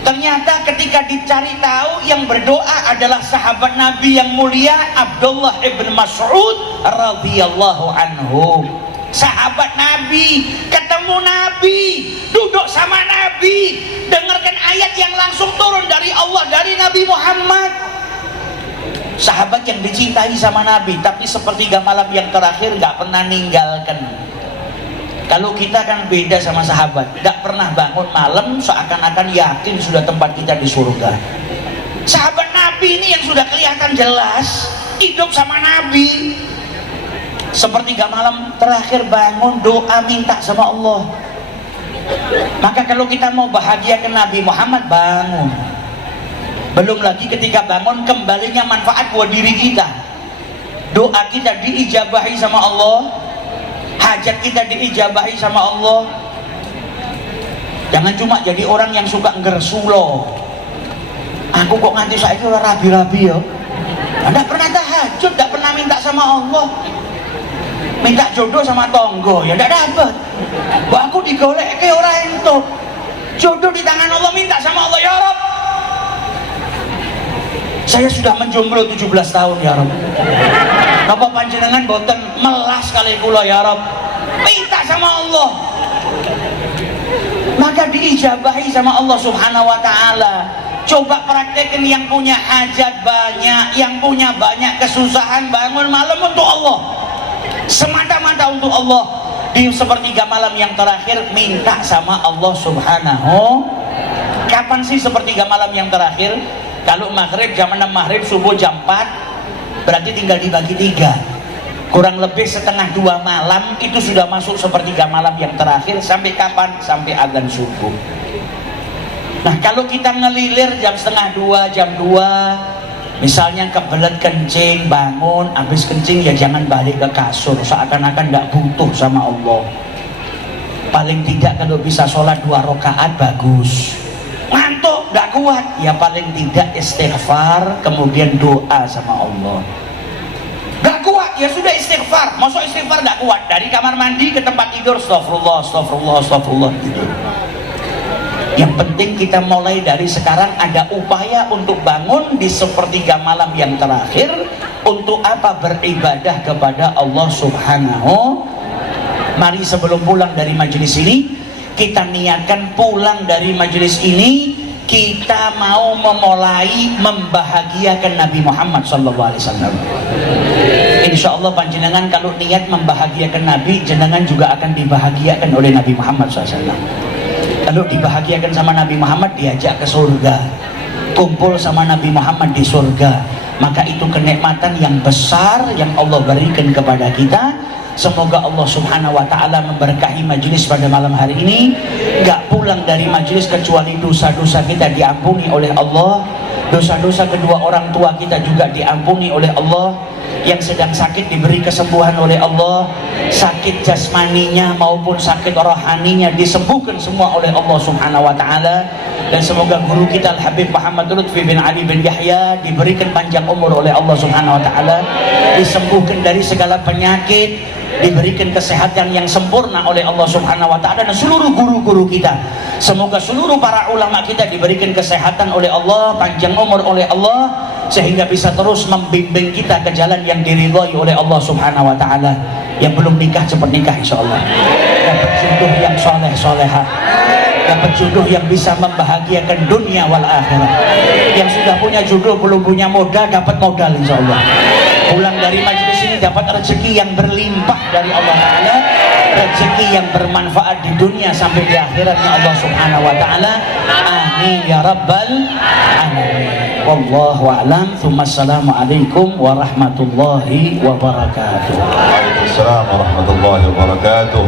Ternyata ketika dicari tahu yang berdoa adalah sahabat Nabi yang mulia Abdullah ibn Mas'ud radhiyallahu anhu. Sahabat Nabi, ketemu Nabi, duduk sama Nabi, dengarkan ayat yang langsung turun dari Allah, dari Nabi Muhammad. Sahabat yang dicintai sama Nabi, tapi sepertiga malam yang terakhir gak pernah ninggalkan. Kalau kita kan beda sama sahabat, gak pernah bangun malam seakan-akan yakin sudah tempat kita di surga. Sahabat Nabi ini yang sudah kelihatan jelas hidup sama Nabi, sepertiga malam terakhir bangun doa minta sama Allah. Maka kalau kita mau bahagia ke Nabi Muhammad, bangun. Belum lagi ketika bangun kembalinya manfaat buat diri kita. Doa kita diijabahi sama Allah, hajat kita diijabahi sama Allah. Jangan cuma jadi orang yang suka ngersulo. Aku kok nganti saiki ora rabi-rabi ya. Anda pernah tahajud, tidak pernah minta sama Allah. Minta jodoh sama tonggo ya tidak dapat. Mbak aku digolek ke orang itu jodoh di tangan Allah, minta sama Allah, ya Rabb saya sudah menjomblo 17 tahun ya Rabb, napa panjenengan boten melas kali kula ya Rabb, minta sama Allah, maka diijabahi sama Allah Subhanahu wa ta'ala. Coba praktekin yang punya hajat banyak, yang punya banyak kesusahan, bangun malam untuk Allah, semata-mata untuk Allah. Di sepertiga malam yang terakhir minta sama Allah Subhanahu. Kapan sih sepertiga malam yang terakhir? Kalau maghrib jam 6 maghrib, subuh jam 4, berarti tinggal dibagi 3, kurang lebih setengah 2 malam itu sudah masuk sepertiga malam yang terakhir. Sampai kapan? Sampai adzan subuh. Nah kalau kita ngelilir jam setengah 2, jam 2, misalnya kebelet kencing, bangun habis kencing ya jangan balik ke kasur seakan-akan tidak butuh sama Allah. Paling tidak kalau bisa sholat 2 rakaat bagus. Ngantuk tidak kuat ya paling tidak istighfar, kemudian doa sama Allah. Tidak kuat ya sudah istighfar. Masuk istighfar tidak kuat, dari kamar mandi ke tempat tidur astagfirullah, astagfirullah, astagfirullah gitu. Yang penting kita mulai dari sekarang ada upaya untuk bangun di sepertiga malam yang terakhir. Untuk apa? Beribadah kepada Allah Subhanahu. Mari sebelum pulang dari majelis ini, kita niatkan pulang dari majelis ini kita mau memulai membahagiakan Nabi Muhammad SAW. Insya Allah panjenengan kalau niat membahagiakan Nabi, jenengan juga akan dibahagiakan oleh Nabi Muhammad SAW. Kalau dibahagiakan sama Nabi Muhammad, diajak ke surga, kumpul sama Nabi Muhammad di surga, maka itu kenikmatan yang besar yang Allah berikan kepada kita. Semoga Allah Subhanahu wa Ta'ala memberkahi majelis pada malam hari ini. Gak pulang dari majelis kecuali dosa-dosa kita diampuni oleh Allah, dosa-dosa kedua orang tua kita juga diampuni oleh Allah, yang sedang sakit diberi kesembuhan oleh Allah, sakit jasmaninya maupun sakit rohaninya disembuhkan semua oleh Allah Subhanahu wa Ta'ala. Dan semoga guru kita Al-Habib Muhammad Lutfi bin Ali bin Yahya diberikan panjang umur oleh Allah Subhanahu wa Ta'ala, disembuhkan dari segala penyakit, diberikan kesehatan yang sempurna oleh Allah Subhanahu wa Ta'ala, dan seluruh guru-guru kita. Semoga seluruh para ulama kita diberikan kesehatan oleh Allah, panjang umur oleh Allah, sehingga bisa terus membimbing kita ke jalan yang diridhai oleh Allah Subhanahu wa Ta'ala. Yang belum nikah cepat nikah insyaallah, dapat jodoh yang soleh-solehah, dapat jodoh yang bisa membahagiakan dunia wal akhirat. Yang sudah punya jodoh belum punya modal, dapat modal insyaallah. Pulang dari majelis ini dapat rezeki yang berlimpah dari Allah Ta'ala, rezeki yang bermanfaat di dunia sampai di akhiratnya Allah Subhanahu wa Ta'ala. Amin ya rabbal alamin. Wallahu a'lam. Assalamualaikum warahmatullahi wabarakatuh. Waalaikumsalam warahmatullahi wabarakatuh.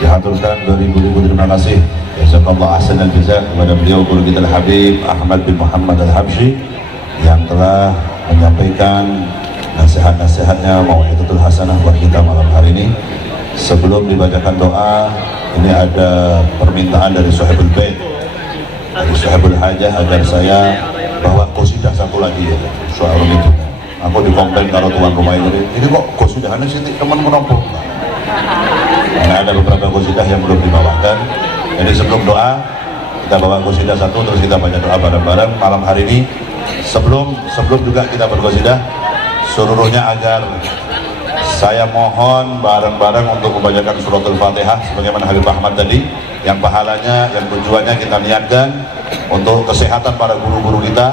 Dihaturkan beribu-ribu terima kasih jazakallahu ahsanal jazaa kepada beliau guru kita Al-Habib Ahmad bin Muhammad Al-Habsyi yang telah menyampaikan nasihat-nasihatnya mau'izatul hasanah buat kita malam hari ini. Sebelum dibacakan doa, ini ada permintaan dari Sohibul Bait, dari Sohibul Hajah, agar saya bawa qasidah satu lagi ya, soal itu. Aku dikomplain kalau tuan rumah ini kok qasidahannya sih teman menompo. Karena ada beberapa qasidah yang belum dibawakan. Jadi sebelum doa kita bawa qasidah satu, terus kita baca doa bareng-bareng malam hari ini. Sebelum juga kita berqasidah, seluruhnya agar saya mohon bareng-bareng untuk membacakan suratul Fatihah sebagaimana Habib Ahmad tadi, yang pahalanya, yang tujuannya kita niatkan untuk kesehatan para guru-guru kita,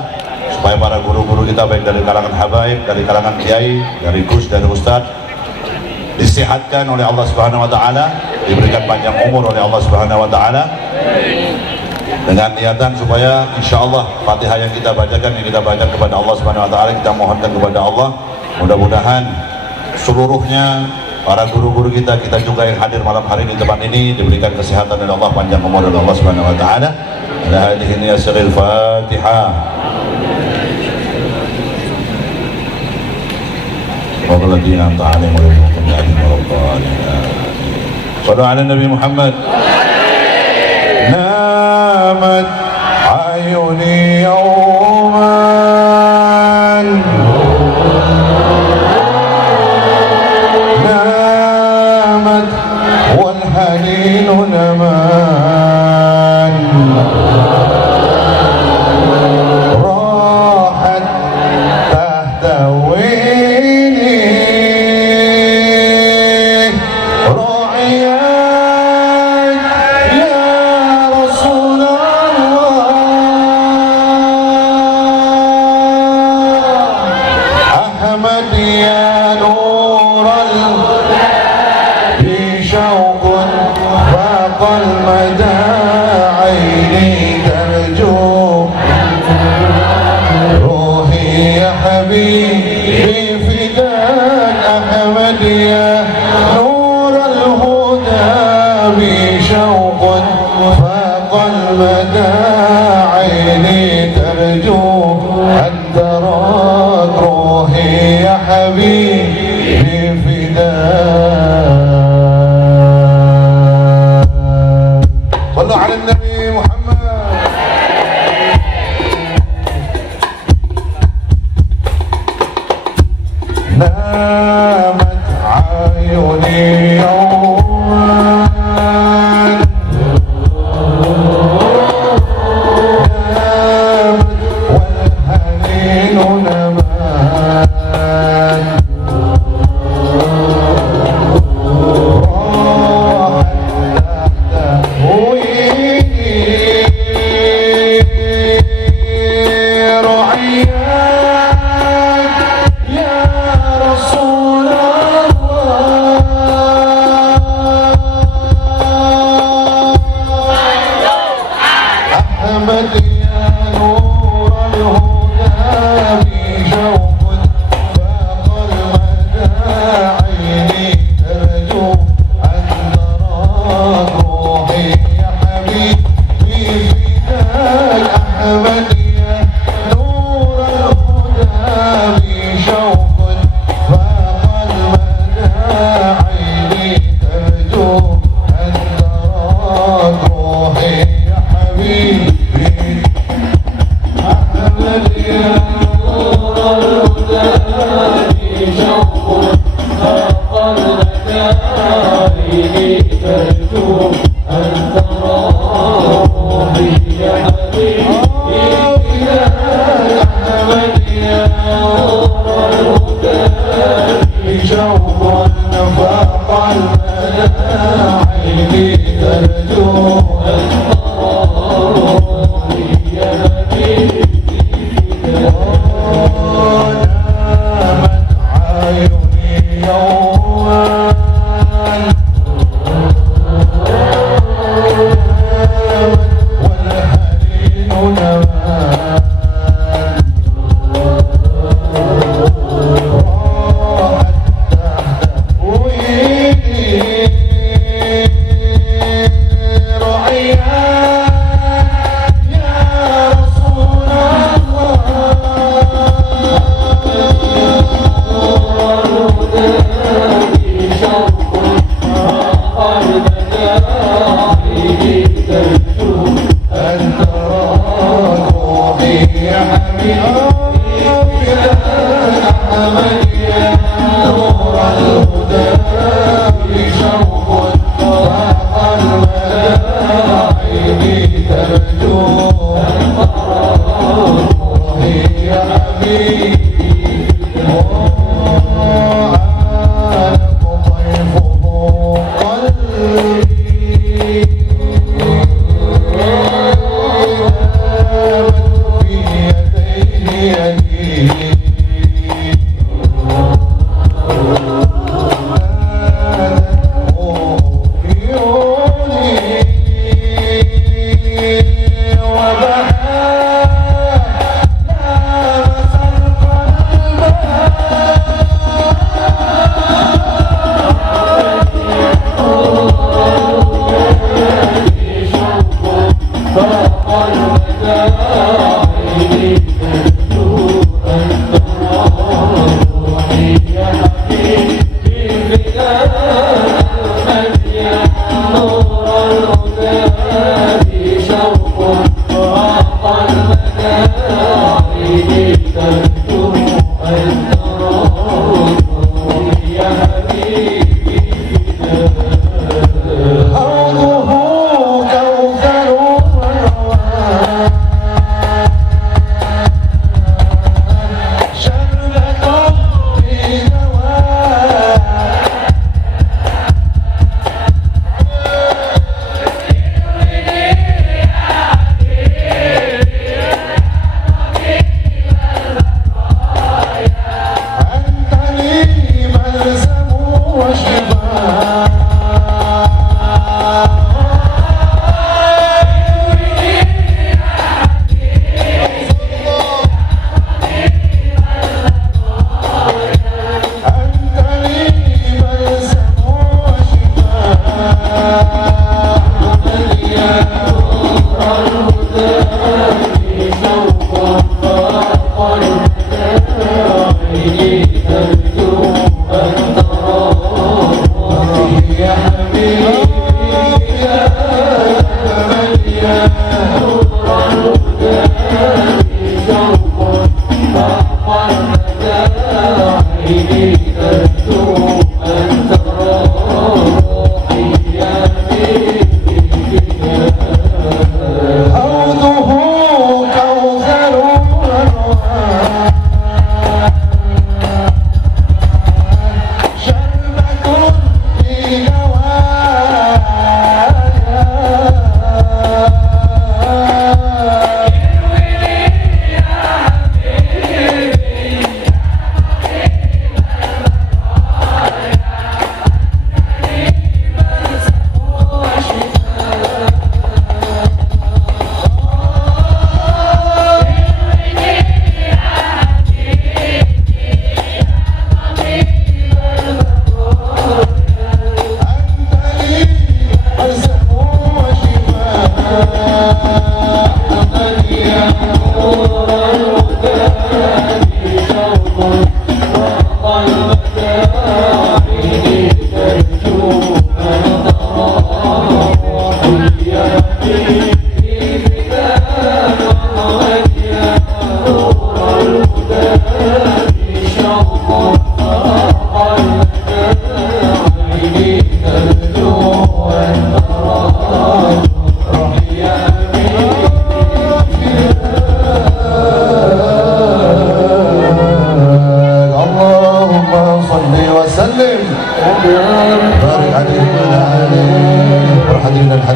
supaya para guru-guru kita baik dari kalangan habaib, dari kalangan kiai, dari gus, dari ustadz, disehatkan oleh Allah Subhanahu wa Ta'ala, diberikan panjang umur oleh Allah Subhanahu wa Ta'ala, dengan niatan supaya insya Allah Fatihah yang kita bacakan, yang kita bacakan kepada Allah Subhanahu wa Ta'ala, kita mohonkan kepada Allah, mudah-mudahan seluruhnya para guru-guru kita juga yang hadir malam hari di tempat ini diberikan kesehatan oleh Allah, panjang umur oleh Allah Subhanahu wa Ta'ala. Ala hadhihi niyasiril Fatihah. Walladzina an'amta 'alaihim ghairil maghdubi 'alaihim waladdallin. Shallu 'ala Nabi Muhammad. Namat ayuni yawman, namat wal haninu naman, rahat tahta wini ra'iyat ya Rasulullah. Ahmad ya Nural bi syauqun faqal mada aini tarju ruhi ya habibi fidan. Ahmad ya Nural huda bi syauqun faqal mada aini tarju antarat ruhi ya habibi fidan. Sallu ala Nabi Muhammad. Namat ayuni yawman, namat wal haninu naman,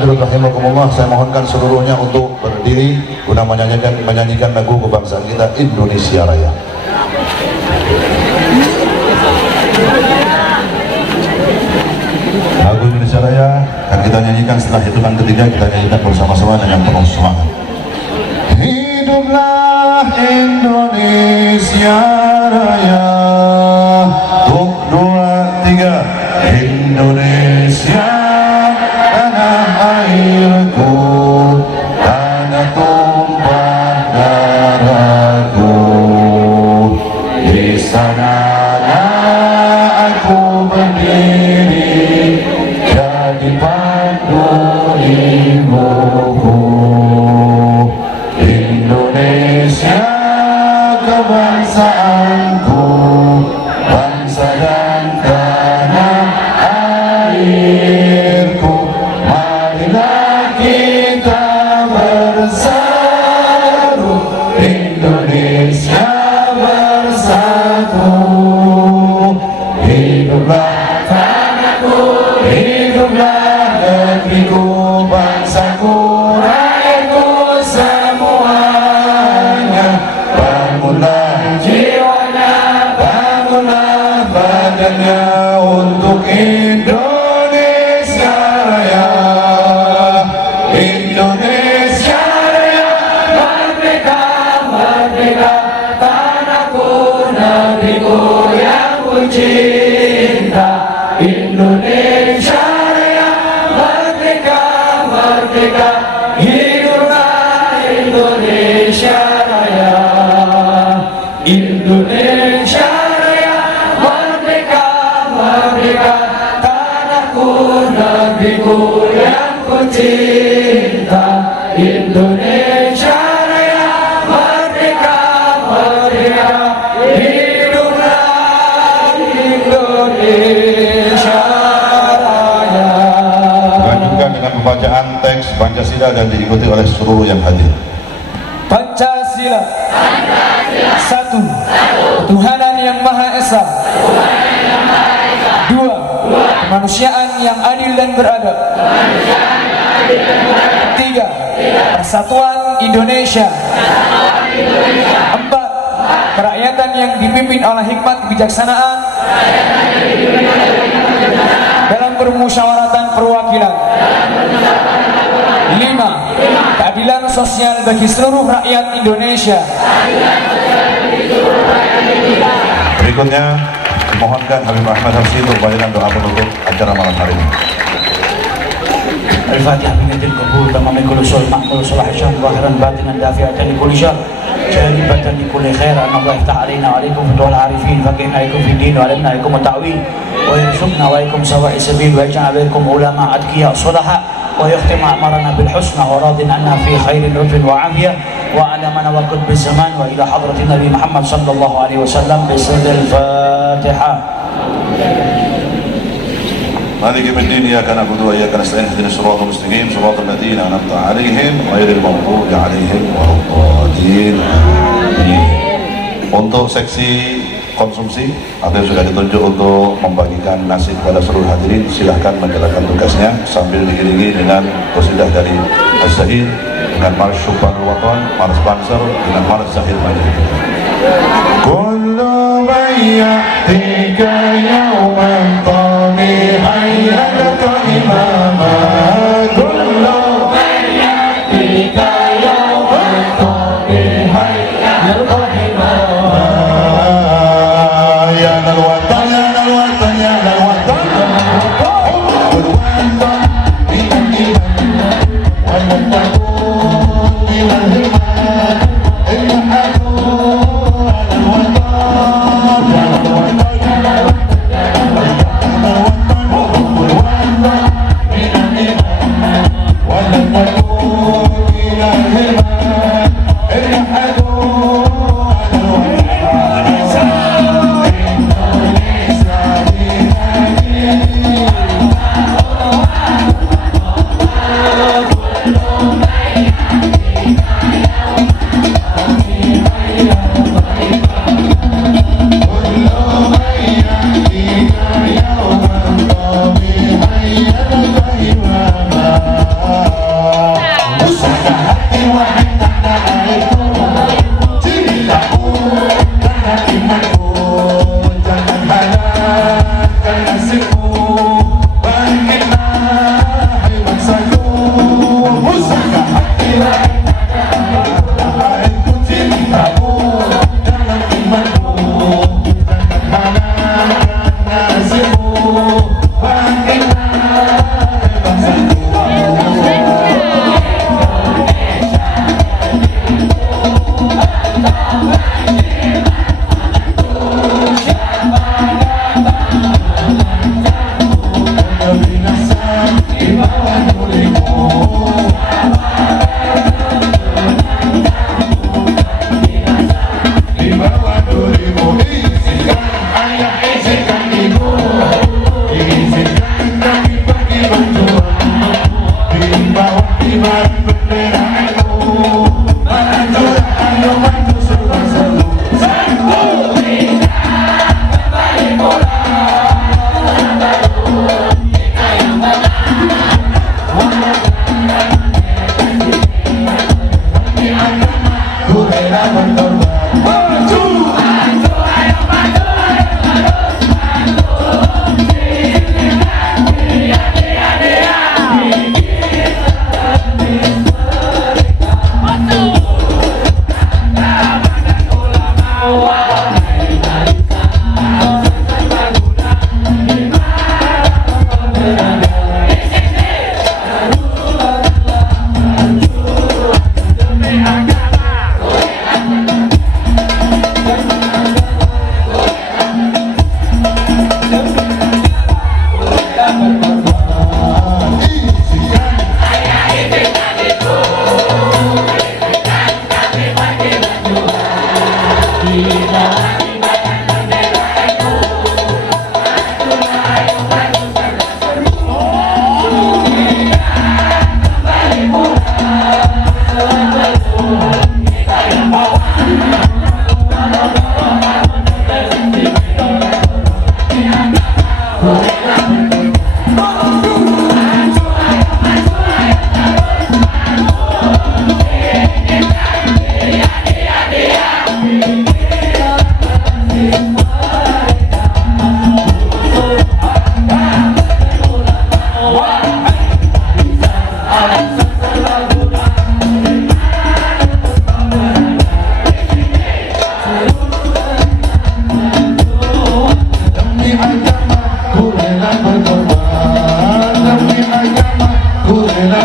hadirin rahimakumullah, saya mohonkan seluruhnya untuk berdiri guna menyanyikan lagu kebangsaan kita Indonesia Raya. Lagu Indonesia Raya akan kita nyanyikan setelah hitungan ketiga, kita nyanyikan bersama-sama dengan penuh semangat. Hiduplah Indonesia Raya, 2, 3. Indonesia tanah airku, tanah tumpah darahku, di sanalah aku berdiri, jadi pandu ibuku. Indonesia kebangsaanku, bangsa dan tanah airku, marilah kita bersatu, Indonesia bersatu. Hiduplah tanahku, hiduplah negeriku, bangsaku, rakyatku semuanya. Bangunlah jiwanya, bangunlah badannya untuk Indonesia Raya. Indonesia Raya, merdeka, merdeka, tanahku, negeriku yang ku cinta. Indonesia Raya, merdeka, merdeka, hiduplah Indonesia Raya. Indonesia Raya, merdeka, merdeka, tanahku, negeriku yang ku cinta. Indonesia Raya, merdeka, merdeka, hiduplah Indonesia Raya. Dilanjutkan dengan pembacaan teks Pancasila dan diikuti oleh seluruh yang hadir. Pancasila. Satu, ketuhanan yang Maha Esa. Dua, kemanusiaan yang adil dan beradab. Tiga, persatuan Indonesia. Empat, kerakyatan yang dipimpin oleh hikmat kebijaksanaan dalam permusyawaratan perwakilan. Lima, keadilan sosial bagi seluruh rakyat Indonesia. Berikutnya mohonkan Habib Ahmad Hamsi untuk membacakan doa penutup acara malam hari ini. الفاتحة بنية القبول تمام كل سوء معمول صلاح الشام ظاهرا باطنا دافعة لكل شر جالبة لكل خير أن الله يفتح علينا وعليكم فتوح العارفين فقهنا عليكم في الدين وعلمنا عليكم التعويل ويرزقنا وعليكم سواء السبيل ويجعل عليكم علماء أتقياء صلحاء ويختم أعمارنا بالحسنى وراض عنا في خير عرف وعافية وعلمنا وقطب الزمان وإلى حضرة النبي محمد صلى الله عليه وسلم بسر الفاتحة. مالك يوم الدين إياك نعبد وإياك نستعين اهدنا الصراط المستقيم صراط الذين أنعمت عليهم غير المغضوب عليهم ولا الضالين. Untuk seksi konsumsi ada yang sudah ditunjuk untuk membagikan nasi kepada seluruh hadirin, silahkan menjalankan tugasnya sambil diiringi dengan qasidah dari As-Sahir dengan Mars Syubanul Watan, Mars Banser dengan Mars Zahir Majid. Kullu bayyatika yawman tamihan yalqa imama. Kullu bayyatika yawman tamihan yalqa imama. Ya lal watan, ya lal watan, ya lal watan. Hubbul watan biman wal muttaqun biman himan. Ilhaqu al watan, ya lal watan, ya lal watan.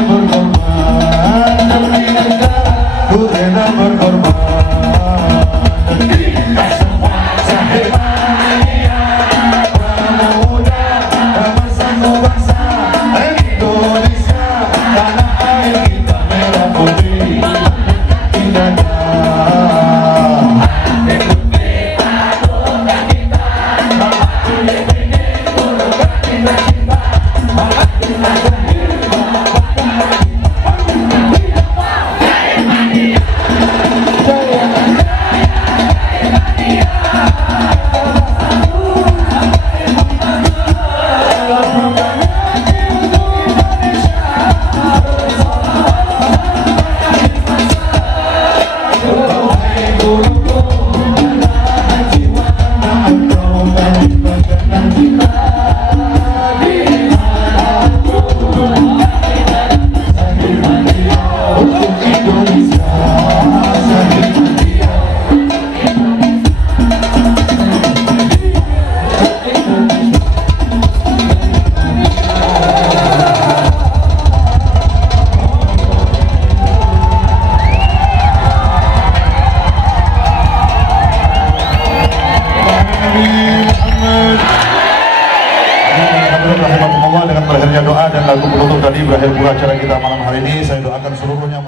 berkorban demi negara, ku rela berkorban. Dengan berakhirnya doa dan lagu penutup tadi berakhir pula acara kita malam hari ini. Saya doakan seluruhnya